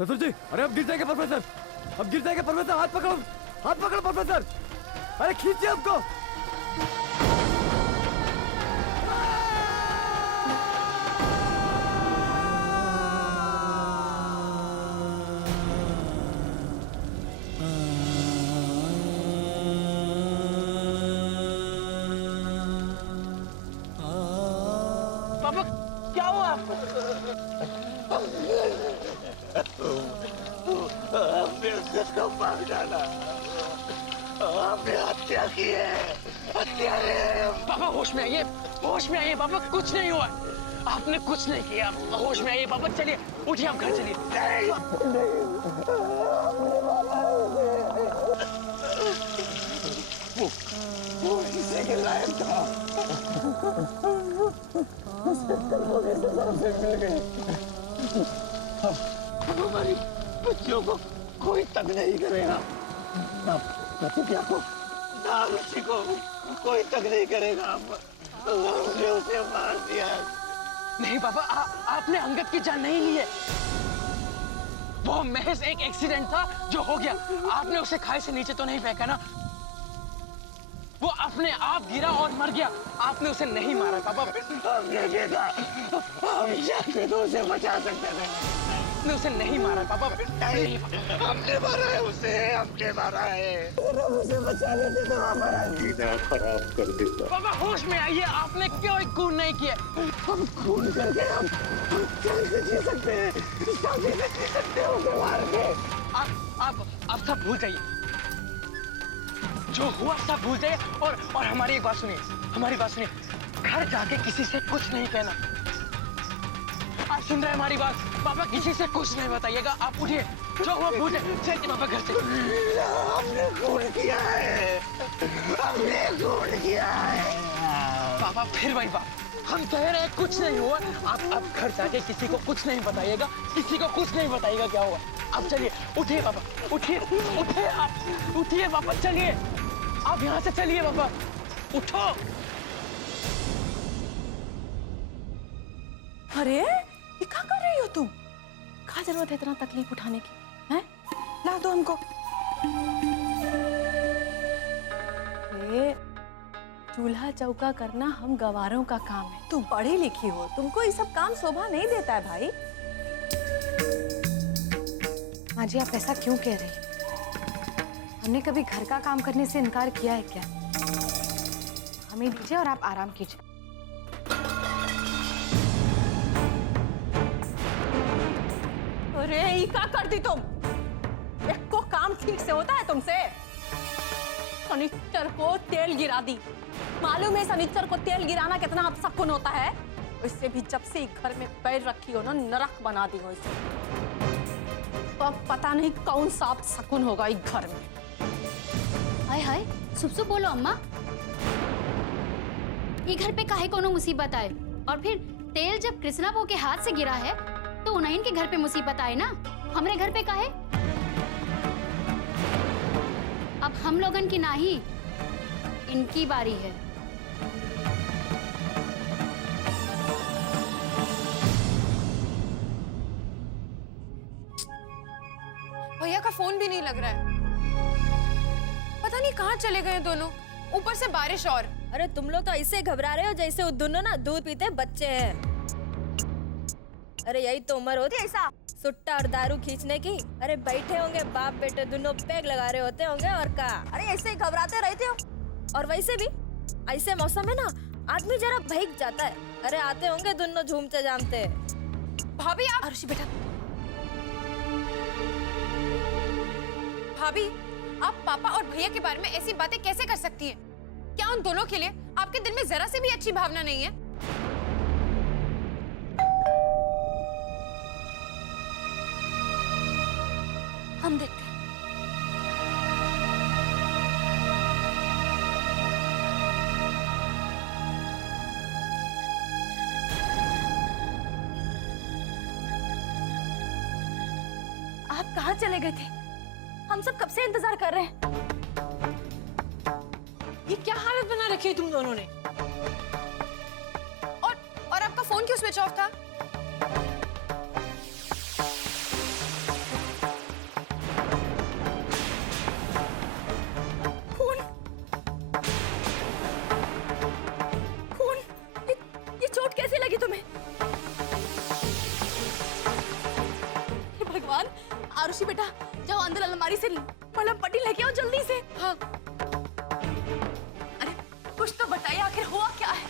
ससुर जी, अरे अब गिर जाएंगे प्रोफेसर, अब गिर जाएंगे प्रोफेसर, हाथ पकड़ो प्रोफेसर, अरे खींचिए हमको। पापा क्या हुआ आपको? आपने उसको मार डाला, आपने हत्या की है, हत्यारे। पापा होश में आइए, होश में आइए पापा, कुछ नहीं हुआ, आपने कुछ नहीं किया, होश में आइए पापा, चलिए उठिए, आप घर चलिए। वो किसी के लायक था, उसके कर्मों की सजा उसे मिल गई। अब हमारी बच्चियों को कोई तक नहीं करेगा, ना प्रतिज्ञा को, ना ऋषि को कोई तक नहीं करेगा। हमने उसे मार दिया। नहीं पापा, आपने अंगद की जान नहीं ली है, वो महज एक एक्सीडेंट था जो हो गया, आपने उसे खाई से नीचे तो नहीं फेंका ना, वो अपने आप गिरा और मर गया, आपने उसे नहीं मारा पापा। हमने देखा, हम चाहते तो उसे बचा सकते थे, आपने उसे नहीं मारा पापा। नहीं हमने मारा है उसे, हमने मारा है। अगर हम उसे बचा लेते तो हमारा जीना खराब कर देता। पापा होश में आइए, आपने क्यों एक खून नहीं किया? हम खून करके हम कैसे जी सकते हैं, शादी से जी सकते हैं उसे मार के। आप सब भूल जाइए, जो हुआ सब भूल जाइए, और हमारी एक बात सुनिए, हमारी बात सुनिए, घर जाके किसी से कुछ नहीं कहना। आप सुन रहे हैं हमारी बात? पापा किसी से कुछ नहीं बताइएगा, आप उठिए, जो हुआ भूल जाइए, चलिए पापा घर से। हमने खून किया है, हमने खून किया है। पापा फिर वही बात, हम कह रहे हैं कुछ नहीं हुआ, आप घर जाके किसी को कुछ नहीं बताइएगा, किसी को कुछ नहीं बताइएगा क्या हुआ। आप चलिए, उठिए पापा, उठिए, उठिए, आप उठिए पापा, चलिए, आप यहाँ से चलिए पापा, उठो। अरे ये क्या कर रही हो तुम? क्या जरूरत है इतना तकलीफ उठाने की? हैं? ला दो हमको। चूल्हा चौका करना हम गवारों का काम है। तुम पढ़ी लिखी हो, तुमको ये सब काम शोभा नहीं देता है भाई। माँ जी आप ऐसा क्यों कह रही? हमने कभी घर का काम करने से इनकार किया है क्या? हमें दीजिए और आप आराम कीजिए। अरे ये क्या कर दी तुम? एक को काम ठीक से होता है तुमसे? सनीचर को तेल गिरा दी। मालूम है सनीचर को तेल गिराना कितना अपशकुन होता है? इससे भी जब से घर में पैर रखी हो ना, नरक बना दी हो इसे। तो अब पता नहीं कौन सा अपशकुन होगा इस घर में। हाय हाय, सुप बोलो अम्मा, ये घर पे काहे कोनो मुसीबत आए? और फिर तेल जब कृष्णा बहू के हाथ से गिरा है तो उन्हीं के घर पे मुसीबत आए ना, हमरे घर पे काहे? अब हम लोगन की नाही, इनकी बारी है। भैया का फोन भी नहीं लग रहा है, पता नहीं कहाँ चले गए दोनों, ऊपर से बारिश और। अरे तुम लोग तो ऐसे घबरा रहे हो जैसे वो दोनों ना दूध पीते बच्चे हैं। अरे यही तो उम्र होती है ऐसा सुट्टा और दारू खींचने की। अरे बैठे होंगे बाप बेटे दोनों पैग लगा रहे होते होंगे और का। अरे ऐसे ही घबराते रहते हो। और वैसे भी ऐसे मौसम में ना आदमी जरा भीग जाता है। अरे आते होंगे दोनों झूमते जामते। भाभी आप, आरुषि बेटा, भाभी आप पापा और भैया के बारे में ऐसी बातें कैसे कर सकती हैं? क्या उन दोनों के लिए आपके दिल में जरा से भी अच्छी भावना नहीं है? हम देखते हैं। आप कहाँ चले गए थे? हम सब कब से इंतजार कर रहे हैं। ये क्या हालत बना रखी है तुम दोनों ने? और आपका फोन क्यों स्विच ऑफ था? भगवान। आरुषि बेटा जाओ अंदर अलमारी से मलहम पट्टी लेके आओ जल्दी से। हाँ। अरे कुछ तो बताइए आखिर हुआ क्या है?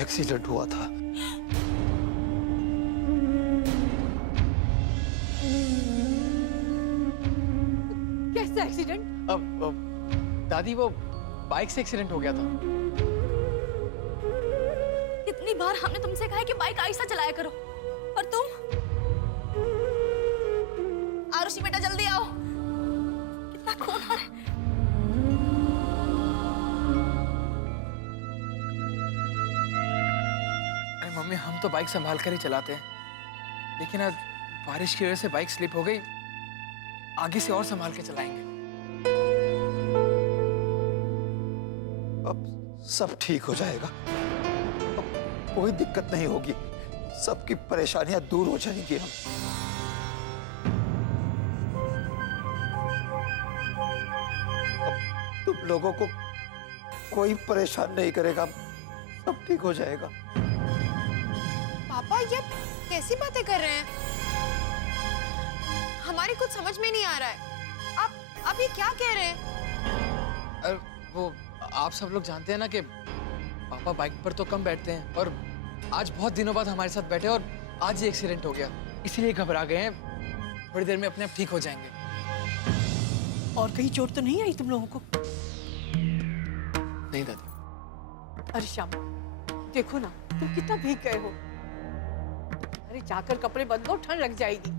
एक्सीडेंट हुआ था। कैसा एक्सीडेंट? अब दादी वो बाइक से एक्सीडेंट हो गया था। कितनी बार हमने तुमसे कहा है कि बाइक आहिस्ता चलाया करो, पर तुम। आरुषि बेटा जल्दी आओ, कितना खून आ रहा है। अरे मम्मी हम तो बाइक संभाल कर ही चलाते हैं, लेकिन आज बारिश की वजह से बाइक स्लिप हो गई। आगे से और संभाल के चलाएंगे। अब सब ठीक हो जाएगा, अब कोई दिक्कत नहीं होगी, सबकी परेशानियां दूर हो जाएंगी। हम अब तुम लोगों को कोई परेशान नहीं करेगा, सब ठीक हो जाएगा। पापा ये कैसी बातें कर रहे हैं? हमारी कुछ समझ में नहीं आ रहा है। आप ये क्या कह रहे हैं? अरे वो आप सब लोग जानते हैं ना कि पापा बाइक पर तो कम बैठते हैं, और आज बहुत दिनों बाद हमारे साथ बैठे और आज ही एक्सीडेंट हो गया, इसीलिए घबरा गए हैं। थोड़ी देर में अपने आप ठीक हो जाएंगे। और कहीं चोट तो नहीं आई तुम लोगों को? नहीं दादी। अरे श्याम देखो ना तुम कितना भीग गए हो। अरे जाकर कपड़े बदलो, ठंड लग जाएगी।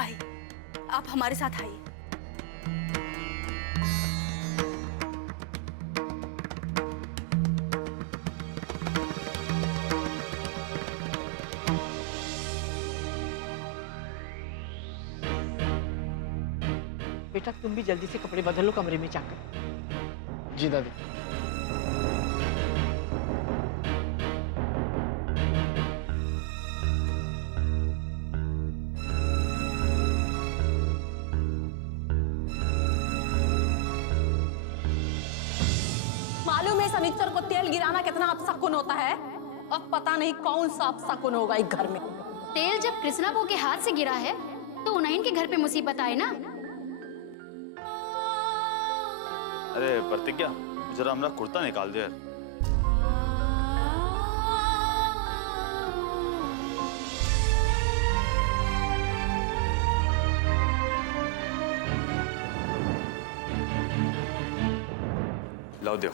आइए आप हमारे साथ आइए। बेटा तुम भी जल्दी से कपड़े बदल लो कमरे में जाकर। जी दादी। मालूम है सनीचर को तेल गिराना कितना अपशकुन होता है? अब पता नहीं कौन सा अपशकुन होगा इस घर में। तेल जब कृष्णा बहू के हाथ से गिरा है तो उन्हीं के घर पे मुसीबत आए ना। अरे प्रतिज्ञा जरा हमारा कुर्ता निकाल दे यार। लाओ दो।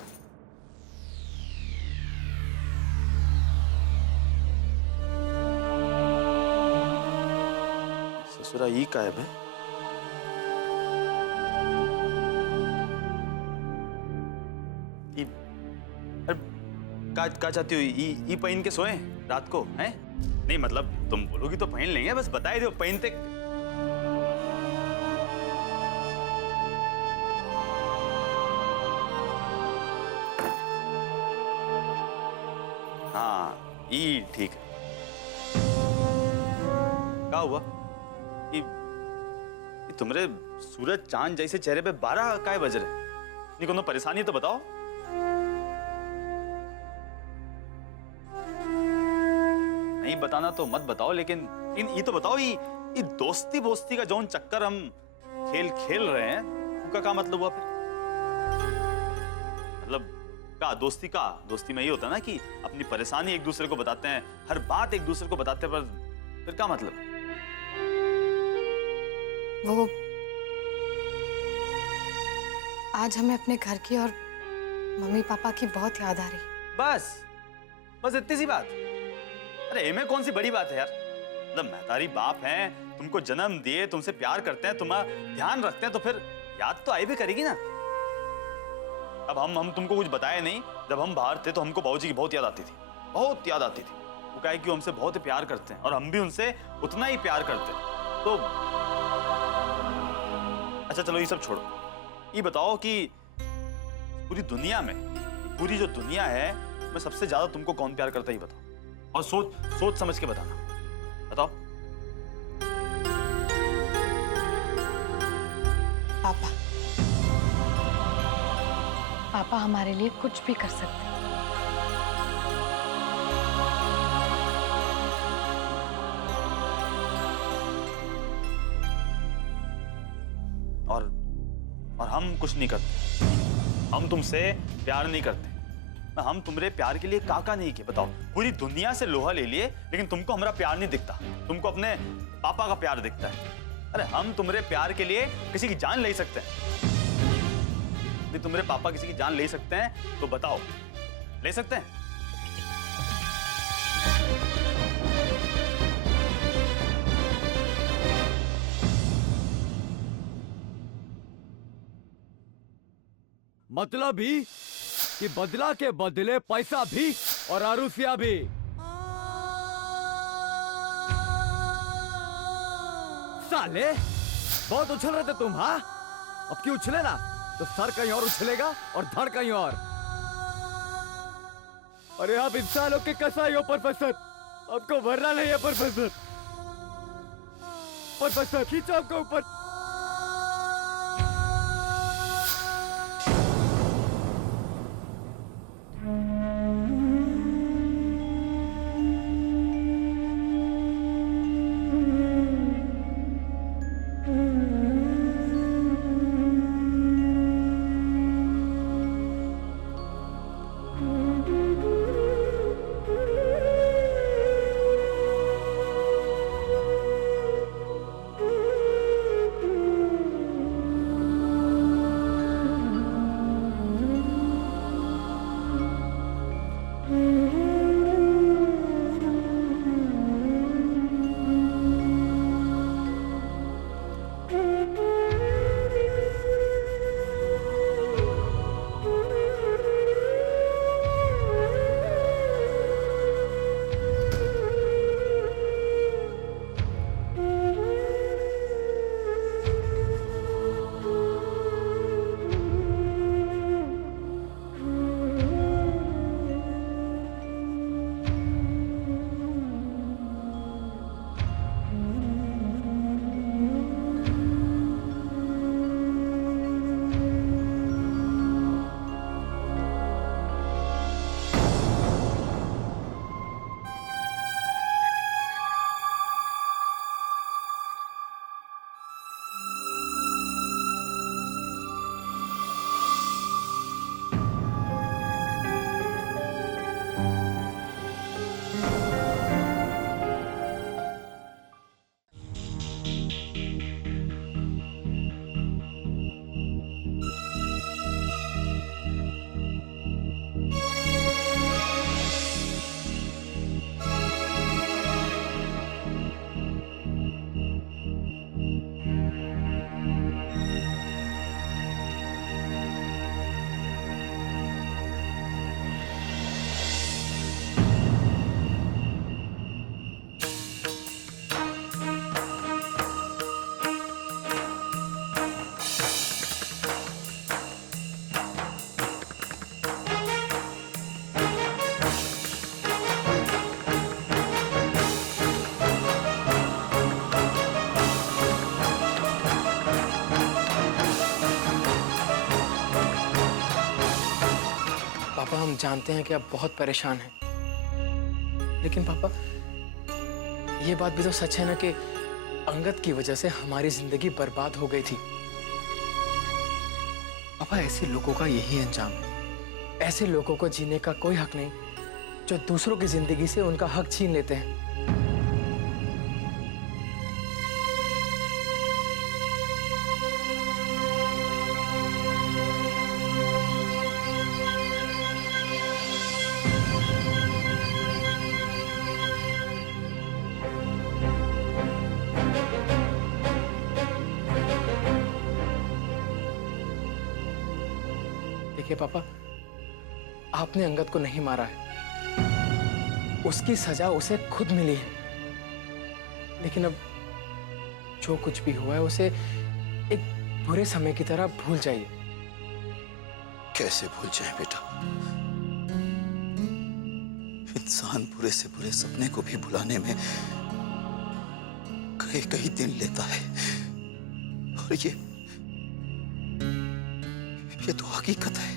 ससुरा ये का है बे? का चाहती हो? ई पहन के सोए रात को हैं? नहीं मतलब तुम बोलोगी तो पहन लेंगे, बस बताए दो पहनते। हाँ ई ठीक है। क्या हुआ? ई तुम्हारे सूरज चांद जैसे चेहरे पे 12 काय बज रहे? नहीं कोनो परेशानी है तो बताओ। नहीं बताना तो मत बताओ, लेकिन ये तो बताओ, ये दोस्ती बोस्ती का जौन चक्कर हम खेल रहे हैं उनका क्या मतलब हुआ फिर? मतलब का दोस्ती में ये होता है ना कि अपनी परेशानी एक दूसरे को बताते हैं, हर बात एक दूसरे को बताते हैं, पर फिर क्या मतलब? वो आज हमें अपने घर की और मम्मी पापा की बहुत याद आ रही। बस इतनी सी बात? अरे एमे कौन सी बड़ी बात है यार? मतलब महतारी बाप हैं, तुमको जन्म दिए, तुमसे प्यार करते हैं, तुम्हारा ध्यान रखते हैं, तो फिर याद तो आई भी करेगी ना। अब हम तुमको कुछ बताए नहीं, जब हम बाहर थे तो हमको बाबूजी की बहुत याद आती थी, बहुत याद आती थी। वो कहे कि वो हमसे बहुत ही प्यार करते हैं और हम भी उनसे उतना ही प्यार करते हैं। तो अच्छा चलो ये सब छोड़ो, ये बताओ कि पूरी दुनिया में, पूरी जो दुनिया है मैं सबसे ज्यादा तुमको कौन प्यार करता है ये बताओ, और सोच समझ के बताना। बताओ। पापा। पापा हमारे लिए कुछ भी कर सकते हैं। हम कुछ नहीं करते, हम तुमसे प्यार नहीं करते। हम तुम्हारे प्यार के लिए काका नहीं किए, बताओ। पूरी दुनिया से लोहा ले लिए, लेकिन तुमको हमारा प्यार नहीं दिखता, तुमको अपने पापा का प्यार दिखता है। अरे हम तुम्हारे प्यार के लिए किसी की जान ले सकते हैं। यदि तुम्हारे पापा किसी की जान ले सकते हैं तो बताओ, ले सकते हैं? मतलब ही कि बदला के बदले पैसा भी और आरुसिया भी। साले बहुत उछल रहे थे तुम, हाँ? अब क्यों उछले ना, तो सर कहीं और उछलेगा और धड़ कहीं और। अरे आप इंसानों के कसाई हो प्रोफेसर, आपको भरना नहीं है प्रोफेसर। प्रोफेसर खींचो आपको ऊपर। पापा, हम जानते हैं कि आप बहुत परेशान हैं, लेकिन पापा ये बात भी तो सच है ना कि अंगद की वजह से हमारी जिंदगी बर्बाद हो गई थी। पापा, ऐसे लोगों का यही अंजाम है। ऐसे लोगों को जीने का कोई हक नहीं जो दूसरों की जिंदगी से उनका हक छीन लेते हैं। देखिए पापा, आपने अंगद को नहीं मारा है, उसकी सजा उसे खुद मिली है। लेकिन अब जो कुछ भी हुआ है उसे एक बुरे समय की तरह भूल जाइए। कैसे भूल जाए बेटा? इंसान बुरे से बुरे सपने को भी भुलाने में कई कई दिन लेता है, और ये तो हकीकत है।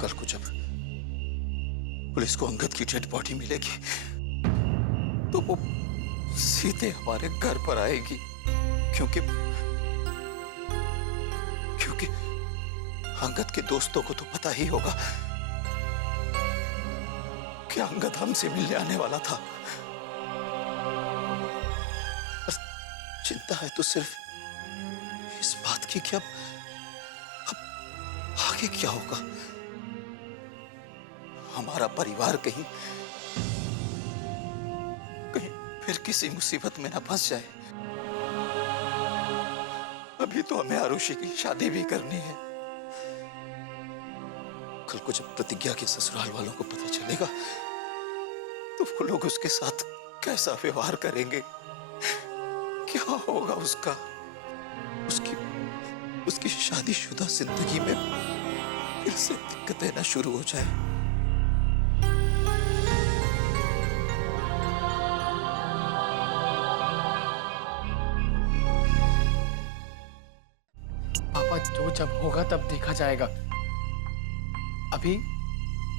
कल को जब पुलिस को अंगद की डेड बॉडी मिलेगी तो वो सीधे हमारे घर पर आएगी, क्योंकि अंगद के दोस्तों को तो पता ही होगा कि अंगद हमसे मिलने आने वाला था। बस चिंता है तो सिर्फ इस बात की कि अब आगे क्या होगा। हमारा परिवार कहीं फिर किसी मुसीबत में ना फंस जाए। अभी तो हमें आरुषि की शादी भी करनी है। कल को जब प्रतिज्ञा के ससुराल वालों को पता चलेगा तो वो लोग उसके साथ कैसा व्यवहार करेंगे, क्या होगा उसका, उसकी शादीशुदा जिंदगी में फिर से दिक्कतें ना शुरू हो जाए। पापा, जो जब होगा तब देखा जाएगा। अभी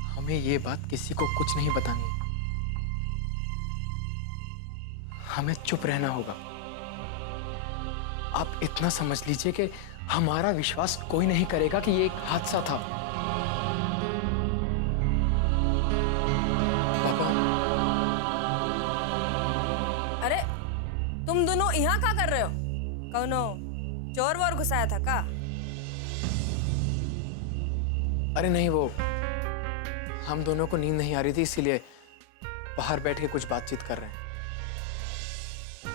हमें ये बात किसी को कुछ नहीं बतानी है। हमें चुप रहना होगा। आप इतना समझ लीजिए कि हमारा विश्वास कोई नहीं करेगा कि ये एक हादसा था। पापा। अरे तुम दोनों यहाँ क्या कर रहे हो? कौनो चोर वोर घुसाया था का? अरे नहीं, वो हम दोनों को नींद नहीं आ रही थी, इसीलिए बाहर बैठ के कुछ बातचीत कर रहे हैं।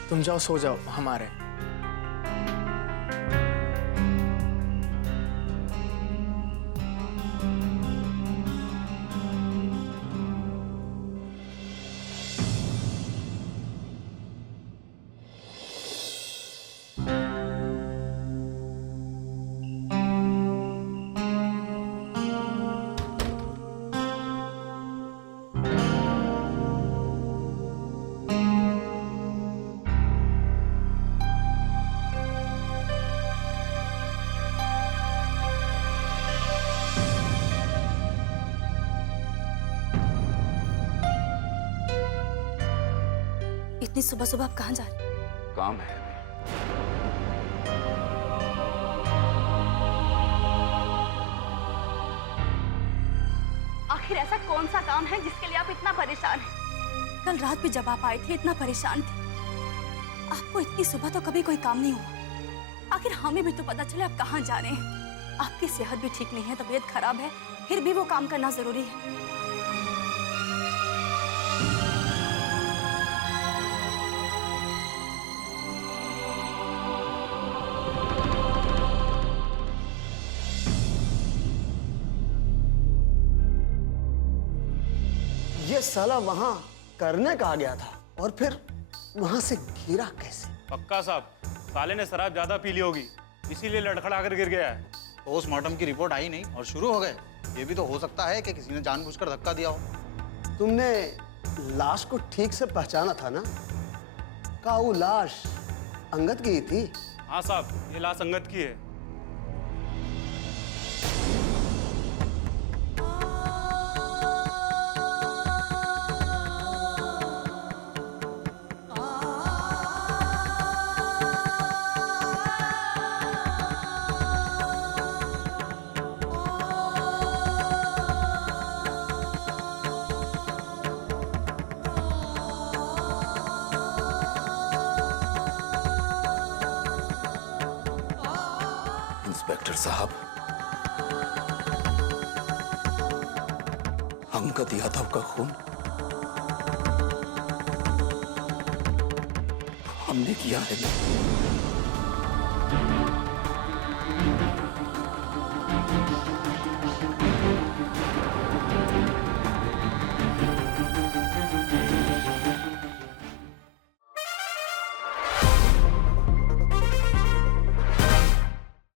तुम जाओ, सो जाओ, हम आ रहे हैं। इतनी सुबह सुबह आप कहाँ जा रहे हैं? काम है अभी। आखिर ऐसा कौन सा काम है जिसके लिए आप इतना परेशान हैं? कल रात भी जब आप आए थे इतना परेशान थे। आपको इतनी सुबह तो कभी कोई काम नहीं हुआ। आखिर हमें भी तो पता चले आप कहाँ जा रहे हैं। आपकी सेहत भी ठीक नहीं है, तबीयत खराब है, फिर भी वो काम करना जरूरी है। ये साला वहां करने कहा गया था और फिर वहां से गिरा कैसे? पक्का साहब, साले ने शराब ज्यादा पी ली होगी, इसीलिए लड़खड़ा कर गिर गया है। पोस्टमार्टम की रिपोर्ट आई नहीं और शुरू हो गए। ये भी तो हो सकता है कि किसी ने जानबूझकर धक्का दिया हो। तुमने लाश को ठीक से पहचाना था ना? का वो लाश अंगद की थी? हाँ साहब, ये लाश अंगद की है। इंस्पेक्टर साहब, अंगद यादव का खून हमने किया है ना?